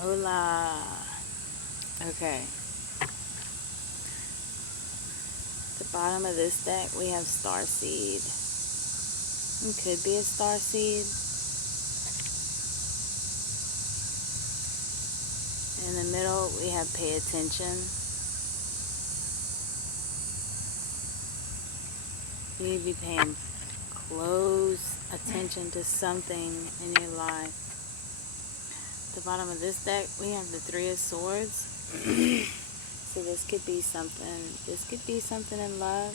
Hola. Okay. At the bottom of this deck, we have Starseed. It could be a Starseed. In the middle, we have Pay Attention. You need to be paying close attention to something in your life. At the bottom of this deck, we have the Three of Swords. So this could be something. This could be something in love.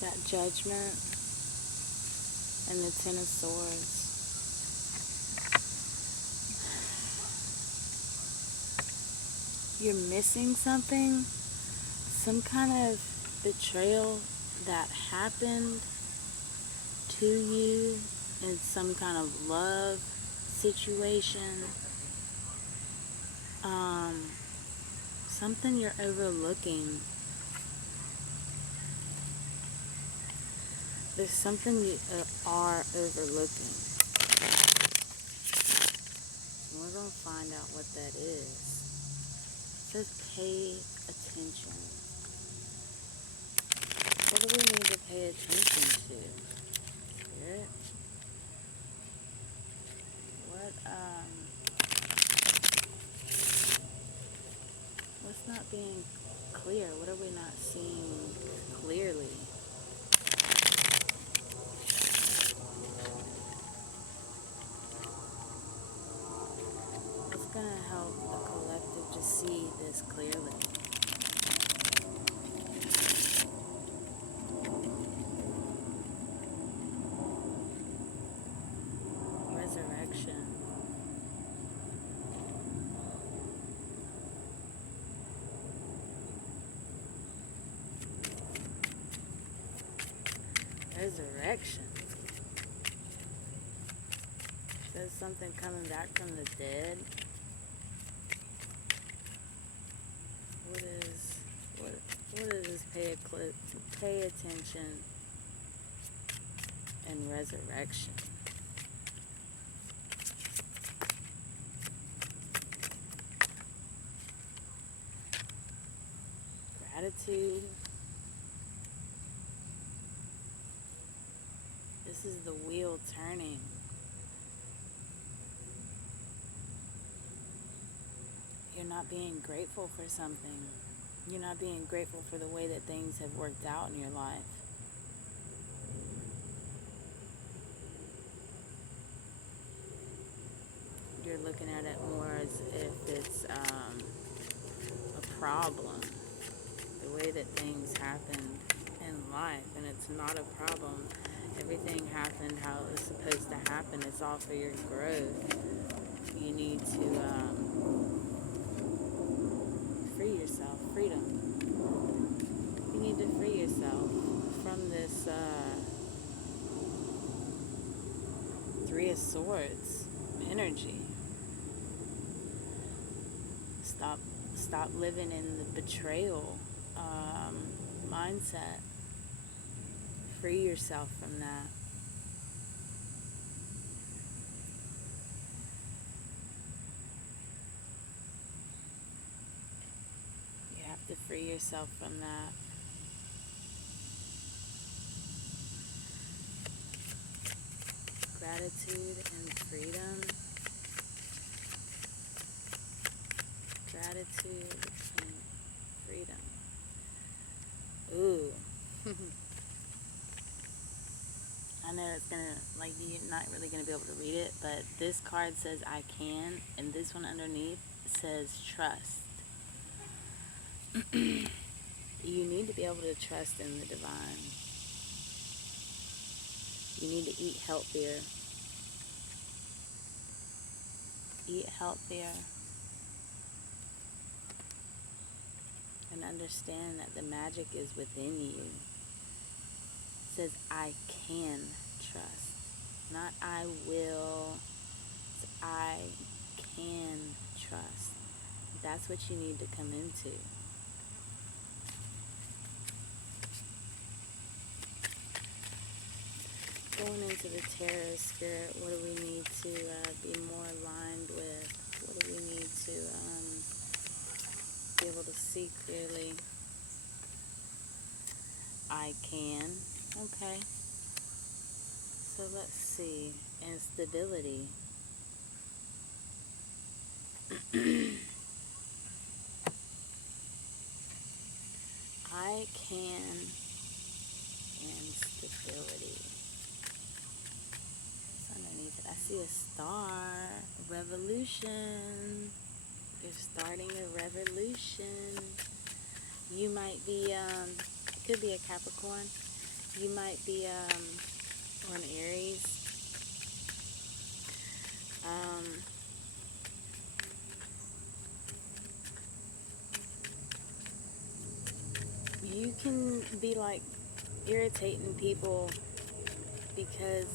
Got Judgment and the Ten of Swords. You're missing something. Some kind of betrayal that happened to you in some kind of love situation. Something you're overlooking. There's something you are overlooking. We're going to find out what that is. It says pay attention. What do we need to pay attention to? Spirit? What's not being clear? What are we not seeing clearly? What's going to help the collective to see this clearly? Resurrection. Resurrection. Says something coming back from the dead. What is this pay attention and resurrection? Gratitude. This is the wheel turning. You're not being grateful for something. You're not being grateful for the way that things have worked out in your life. You're looking at it more as if it's a problem. The way that things happened in life, and it's not a problem. Everything happened how it was supposed to happen. It's all for your growth. You need to free yourself. Freedom. You need to free yourself from this Three of Swords energy. Stop living in the betrayal mindset. Free yourself from that. You have to free yourself from that. Gratitude and freedom. Gratitude and freedom. Ooh. I know it's gonna, like, you're not really gonna be able to read it, but this card says I can, and this one underneath says trust. You need to be able to trust in the divine. You need to eat healthier. Eat healthier. And understand that the magic is within you. It says I can trust. Not I will. It's I can trust. That's what you need to come into. Going into the tarot, Spirit, what do we need to be more aligned with? What do we need to be able to see clearly? I can. Okay. So let's see. Instability. I can. Instability. What's underneath it? I see a star. Revolution. You're starting a revolution. You might be, it could be a Capricorn. You might be, or an Aries. You can be like irritating people because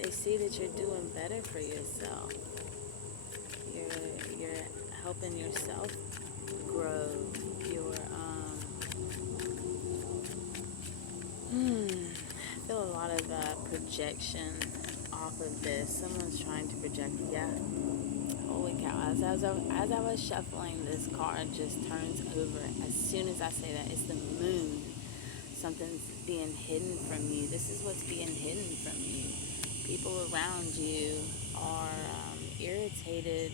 they see that you're doing better for yourself. You're helping yourself grow. You're I feel a lot of projection off of this. Someone's trying to project. Yeah. Holy cow. As I was shuffling, this card just turns over. As soon as I say that, it's the moon. Something's being hidden from you. This is what's being hidden from you. People around you are irritated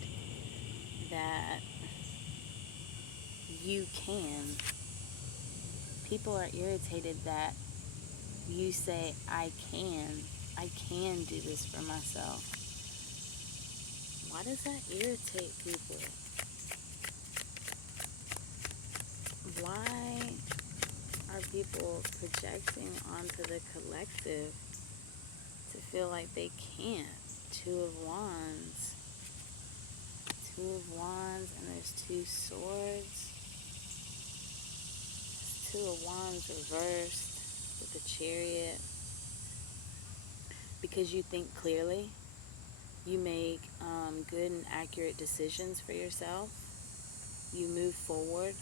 that you can. People are irritated that you say, I can do this for myself. Why does that irritate people? Why are people projecting onto the collective to feel like they can't? Two of Wands. Two of Wands, and there's two swords. Two of Wands reversed with the Chariot. Because you think clearly, you make good and accurate decisions for yourself. You move forward.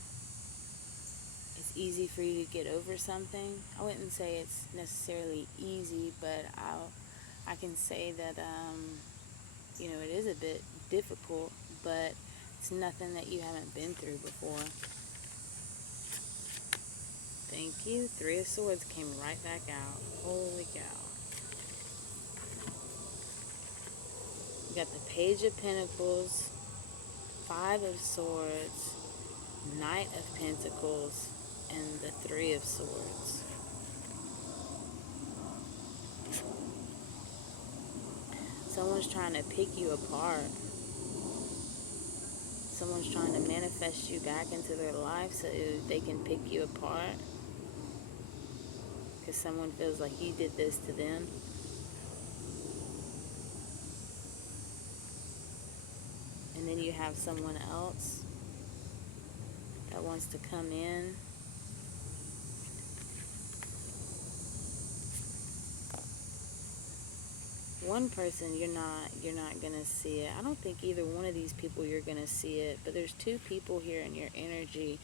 It's easy for you to get over something. I wouldn't say it's necessarily easy, but I can say that it is a bit difficult, but it's nothing that you haven't been through before. Thank you. Three of Swords came right back out. Holy cow. You got the Page of Pentacles, Five of Swords, Knight of Pentacles, and the Three of Swords. Someone's trying to pick you apart. Someone's trying to manifest you back into their life so they can pick you apart. Because someone feels like you did this to them. And then you have someone else that wants to come in. One person you're not gonna see it. I don't think either one of these people you're gonna see it, but there's two people here in your energy.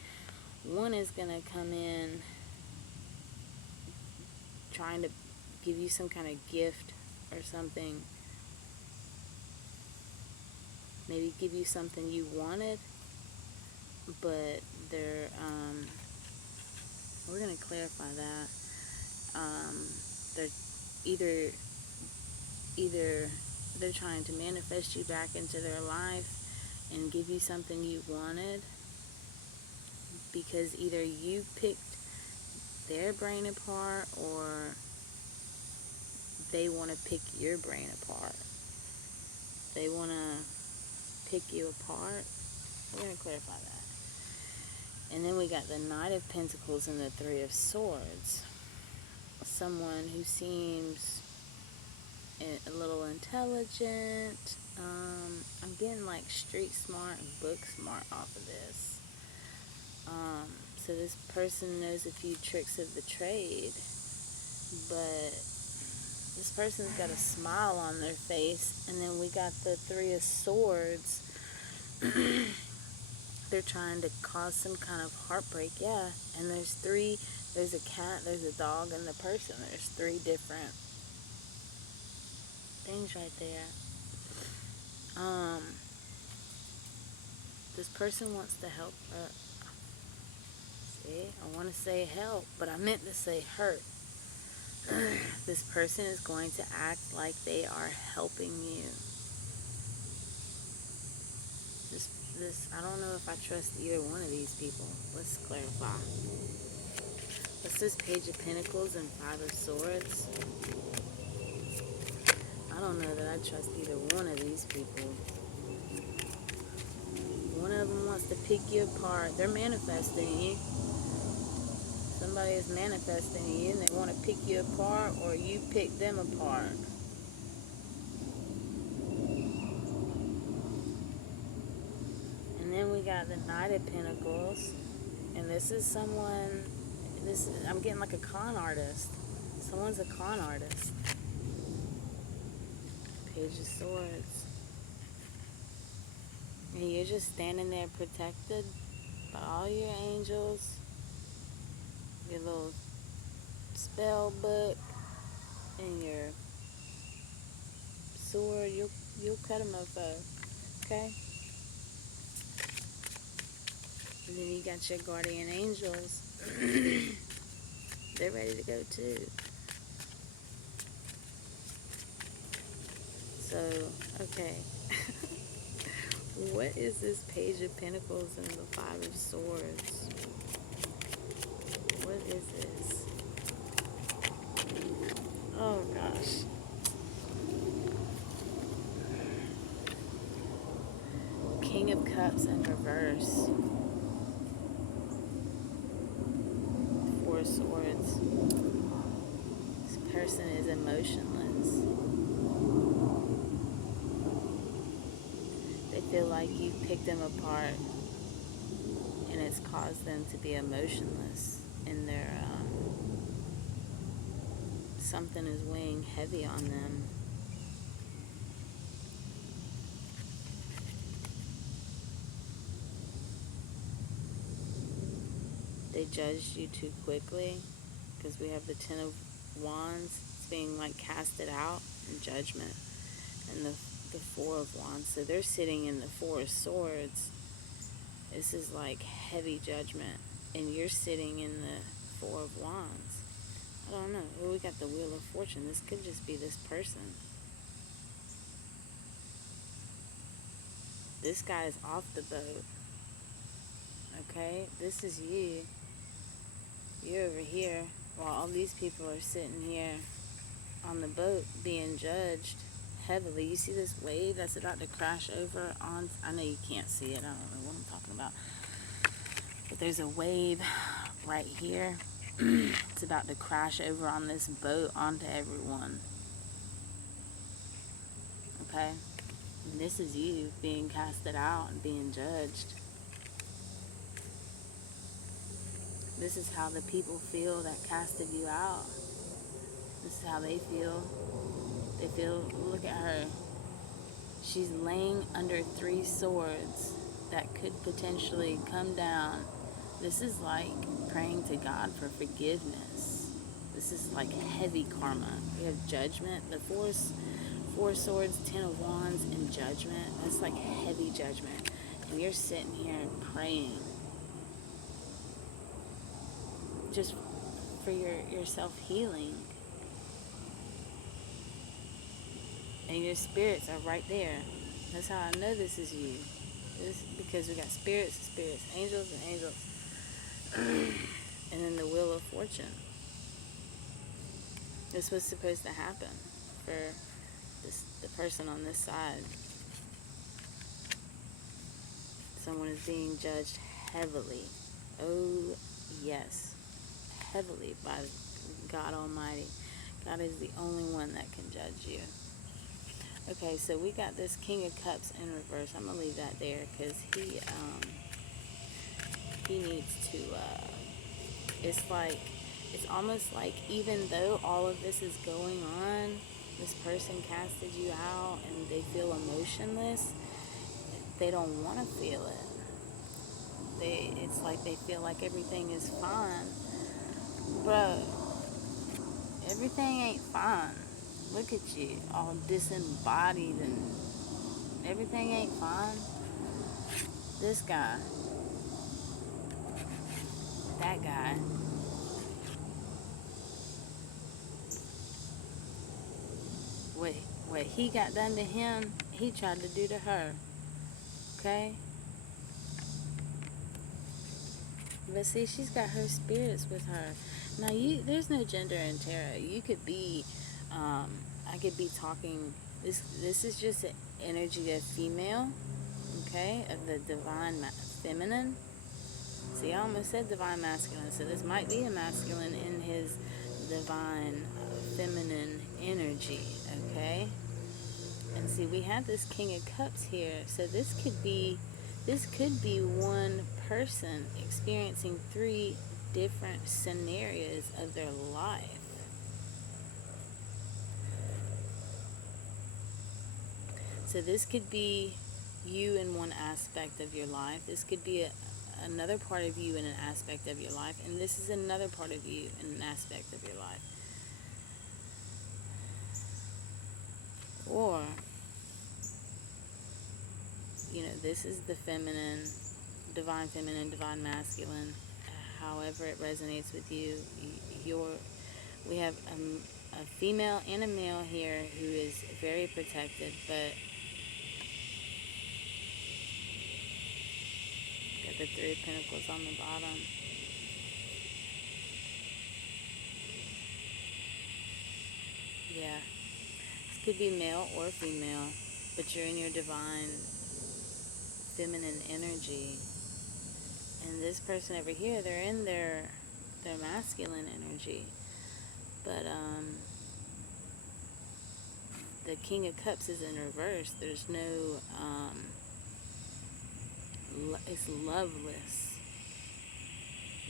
One is gonna come in trying to give you some kind of gift or something. Maybe give you something you wanted, but we're gonna clarify that. They're either they're trying to manifest you back into their life and give you something you wanted, because either you picked their brain apart or they want to pick your brain apart. They want to pick you apart. We're going to clarify that. And then we got the Knight of Pentacles and the Three of Swords. Someone who seems a little intelligent. I'm getting like street smart and book smart off of this. So this person knows a few tricks of the trade, but this person's got a smile on their face. And then we got the Three of Swords. They're trying to cause some kind of heartbreak, yeah. And there's three There's a cat, there's a dog, and the person. There's three different things right there. Um, this person wants to help. See, I want to say help, but I meant to say hurt. This person is going to act like they are helping you. I don't know if I trust either one of these people. Let's clarify. What's this Page of Pentacles and Five of Swords? I don't know that I trust either one of these people. One of them wants to pick you apart. They're manifesting you. Somebody is manifesting you and they want to pick you apart, or you pick them apart. And then we got the Knight of Pentacles. And this is someone, I'm getting like a con artist. Someone's a con artist. Page of Swords. And you're just standing there protected by all your angels. Your little spell book and your sword. You'll cut a mofo. Okay? And then you got your guardian angels. They're ready to go too. So, okay. What is this Page of Pentacles and the Five of Swords? What is this? Oh gosh. King of Cups in reverse. Four of Swords. This person is emotionless. They feel like you picked them apart and it's caused them to be emotionless in their something is weighing heavy on them. They judged you too quickly because we have the Ten of Wands. It's being like casted out in judgment, and the Four of Wands. So they're sitting in the Four of Swords. This is like heavy judgment, and you're sitting in the Four of Wands. I don't know. Well, we got the Wheel of Fortune. This could just be this person. This guy is off the boat. Okay? This is you. You're over here while all these people are sitting here on the boat being judged heavily. You see this wave that's about to crash over on... I know you can't see it. I don't know what I'm talking about. But there's a wave right here. It's about to crash over on this boat onto everyone. Okay? And this is you being casted out and being judged. This is how the people feel that casted you out. This is how they feel. They feel, look at her. She's laying under three swords that could potentially come down. This is like praying to God for forgiveness. This is like heavy karma. We have judgment. The four swords, Ten of Wands, and judgment. That's like heavy judgment. And you're sitting here praying just for your self-healing. And your spirits are right there. That's how I know this is you. This, because we got spirits, angels, and angels. And then the Wheel of Fortune. This was supposed to happen for the person on this side. Someone is being judged heavily. Oh, yes. Heavily by God Almighty. God is the only one that can judge you. Okay, so we got this King of Cups in reverse. I'm going to leave that there because he needs to, it's almost like even though all of this is going on, this person casted you out and they feel emotionless, they don't want to feel it. It's like they feel like everything is fine, Bro, everything ain't fine. Look at you, all disembodied, and everything ain't fine. This guy, that guy, what what he got done to him, he tried to do to her. Okay? But see, she's got her spirits with her. Now, there's no gender in tarot. You could be, I could be talking. This is just an energy of female, okay, of the divine feminine. See, I almost said divine masculine, so this might be a masculine in his divine feminine energy, okay. And see, we have this King of Cups here, so this could be one person experiencing three different scenarios of their life. So this could be you in one aspect of your life. This could be another part of you in an aspect of your life. And this is another part of you in an aspect of your life. Or, this is the divine feminine, divine masculine. However it resonates with you. We have a female and a male here who is very protected, but got the Three of Pentacles on the bottom. Yeah. This could be male or female, but you're in your divine feminine energy. And this person over here, they're in their masculine energy. But the King of Cups is in reverse. There's no it's loveless.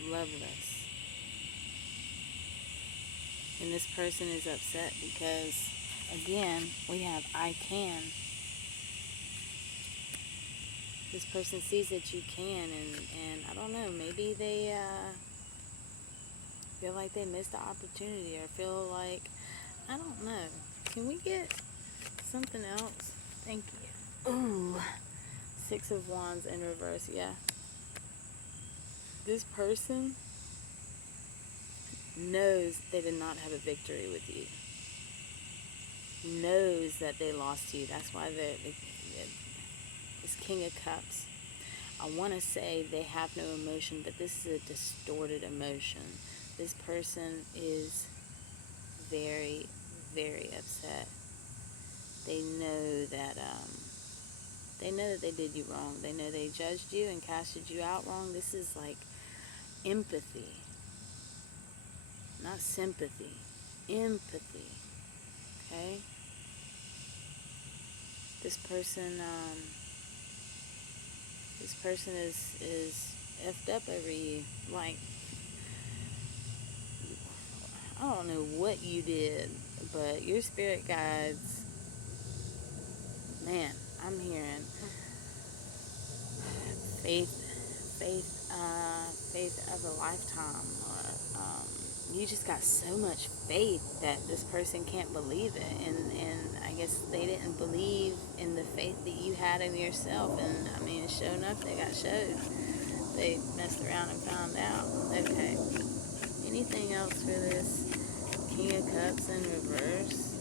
Loveless. And this person is upset because, again, we have I can. This person sees that you can, and I don't know, maybe they feel like they missed the opportunity, or feel like, I don't know. Can we get something else? Thank you. Ooh, Six of Wands in reverse, yeah. This person knows they did not have a victory with you. Knows that they lost to you. That's why this King of Cups. I want to say they have no emotion, but this is a distorted emotion. This person is very, very upset. They know that they did you wrong. They know they judged you and casted you out wrong. This is like empathy, not sympathy. Empathy. Okay? This person is effed up over you. Like, I don't know what you did, but your spirit guides, man, I'm hearing faith of a lifetime, or you just got so much faith that this person can't believe it, and I guess they didn't believe in the faith that you had in yourself, and I mean, sure enough, they got showed. They messed around and found out. Okay. Anything else for this King of Cups in reverse?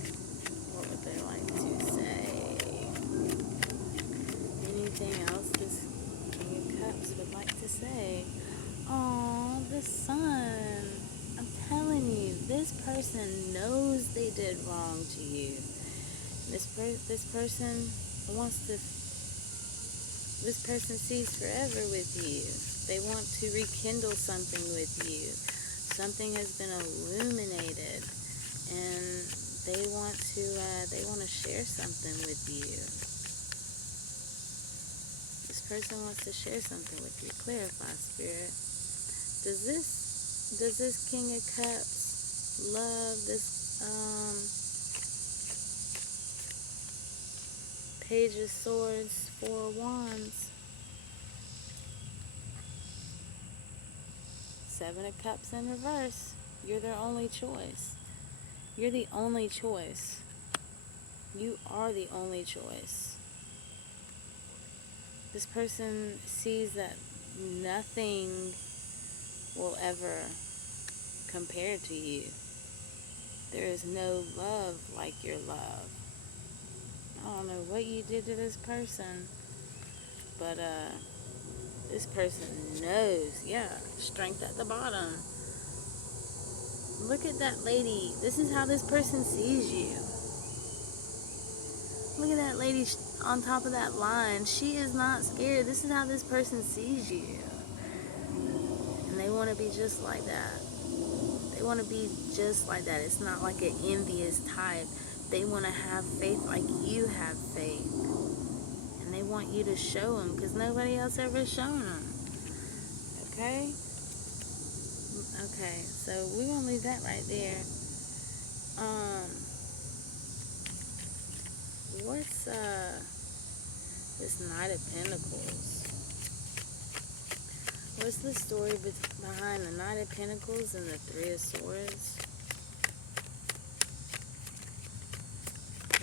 What would they like to say? Anything else this King of Cups would like to say? Oh, the Sun. I'm telling you, this person knows they did wrong to you. This person wants to. This person sees forever with you. They want to rekindle something with you. Something has been illuminated, and they want to share something with you. This person wants to share something with you. Clarify, Spirit. Does this King of Cups love this Page of Swords, Four of Wands, Seven of Cups in reverse? You're their only choice. You're the only choice. You are the only choice. This person sees that nothing will ever compare to you. There is no love like your love. I don't know what you did to this person, but this person knows. Yeah, strength at the bottom. Look at that lady. This is how this person sees you. Look at that lady on top of that line. She is not scared. This is how this person sees you. And they want to be just like that. They want to be just like that. It's not like an envious type. They want to have faith like you have faith. And they want you to show them because nobody else ever shown them. Okay? Okay, so we're going to leave that right there. What's this Knight of Pentacles? What's the story behind the Knight of Pentacles and the Three of Swords?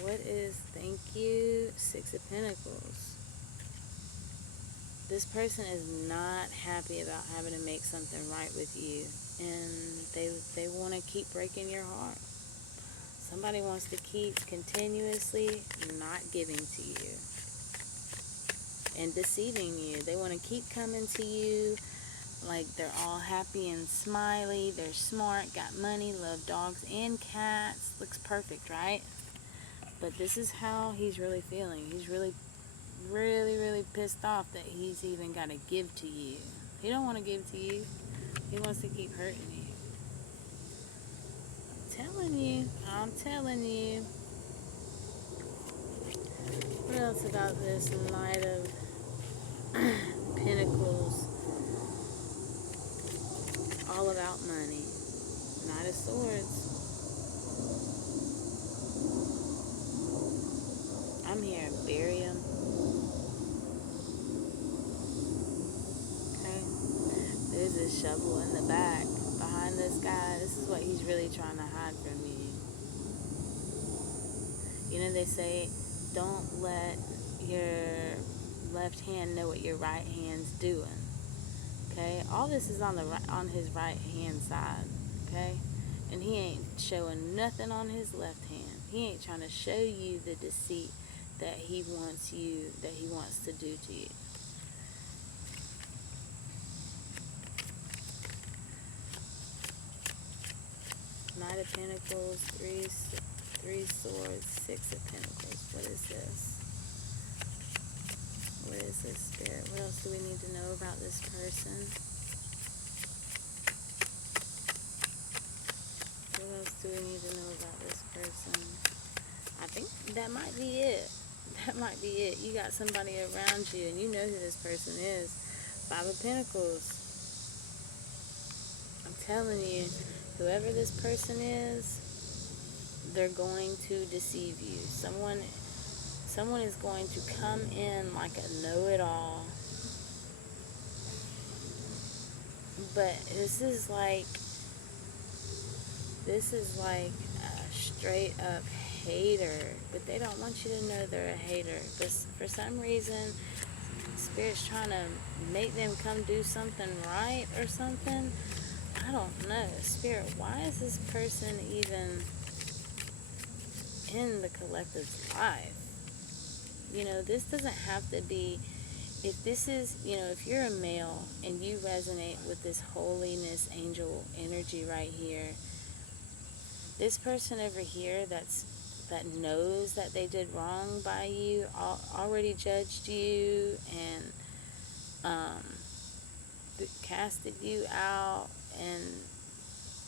What is, thank you, Six of Pentacles? This person is not happy about having to make something right with you, and they want to keep breaking your heart. Somebody wants to keep continuously not giving to you and deceiving you. They want to keep coming to you like they're all happy and smiley, they're smart, got money, love dogs and cats. Looks perfect, right? But this is how he's really feeling. He's really pissed off that he's even got to give to you. He don't want to give to you. He wants to keep hurting you. I'm telling you. What else about this Knight of Pentacles? All about money. Knight of Swords. I'm here, bury him. Okay. There's a shovel in the back behind this guy. This is what he's really trying to hide from you. You know, they say, don't let your left hand know what your right hand's doing. Okay? All this is on his right hand side. Okay? And he ain't showing nothing on his left hand. He ain't trying to show you the deceit that he wants to do to you. Knight of Pentacles, three swords, Six of Pentacles. What is this? What is this, Spirit? What else do we need to know about this person? What else do we need to know about this person? I think that might be it. That might be it. You got somebody around you and you know who this person is. Five of Pentacles. I'm telling you, whoever this person is, they're going to deceive you. Someone is going to come in like a know-it-all. But this is like a straight up hater. But they don't want you to know they're a hater. But for some reason, Spirit's trying to make them come do something right or something. I don't know. Spirit, why is this person even in the collective's life? You know, this doesn't have to be, if this is, you know, if you're a male and you resonate with this holiness angel energy right here, this person over here that knows that they did wrong by you, already judged you and casted you out, and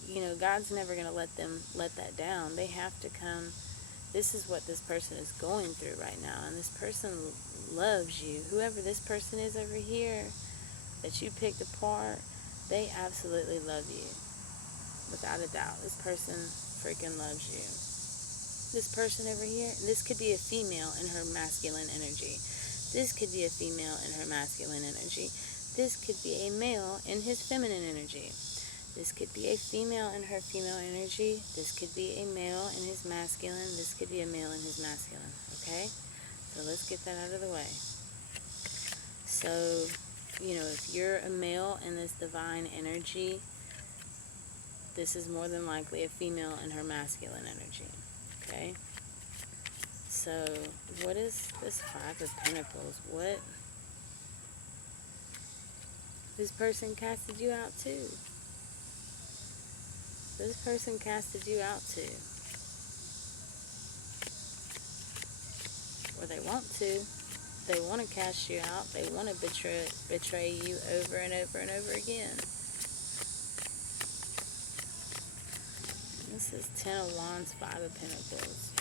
you know, God's never going to let that down. They have to come. This is what this person is going through right now, and this person loves you. Whoever this person is over here that you picked apart, they absolutely love you. Without a doubt, this person freaking loves you. This person over here, this could be a female in her masculine energy. This could be a female in her masculine energy. This could be a male in his feminine energy. This could be a female in her female energy. This could be a male in his masculine. This could be a male in his masculine. Okay? So let's get that out of the way. So, if you're a male in this divine energy, this is more than likely a female in her masculine energy. Okay? So, what is this Five of Pentacles? What this person casted you out to? This person casted you out to. Or they want to. They want to cast you out. They want to betray you over and over and over again. This is Ten of Wands, Five of Pentacles.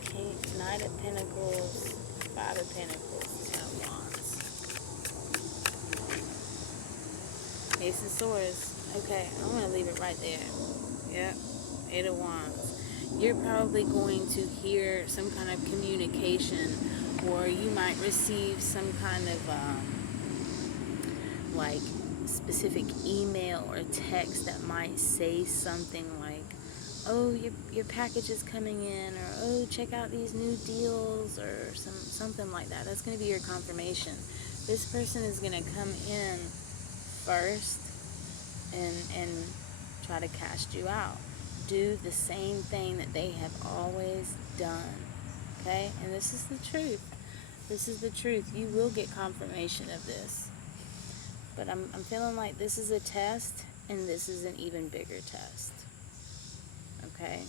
Okay, Knight of Pentacles, Five of Pentacles, Ten of Wands. Ace of Swords. Okay, I'm going to leave it right there. Yep, Eight of Wands. You're probably going to hear some kind of communication, or you might receive some kind of like specific email or text that might say something like, oh, your package is coming in, or oh, check out these new deals, or something like that. That's going to be your confirmation. This person is going to come in first and try to cast you out. Do the same thing that they have always done. Okay? And this is the truth. This is the truth. You will get confirmation of this. But I'm feeling like this is a test, and this is an even bigger test. Okay?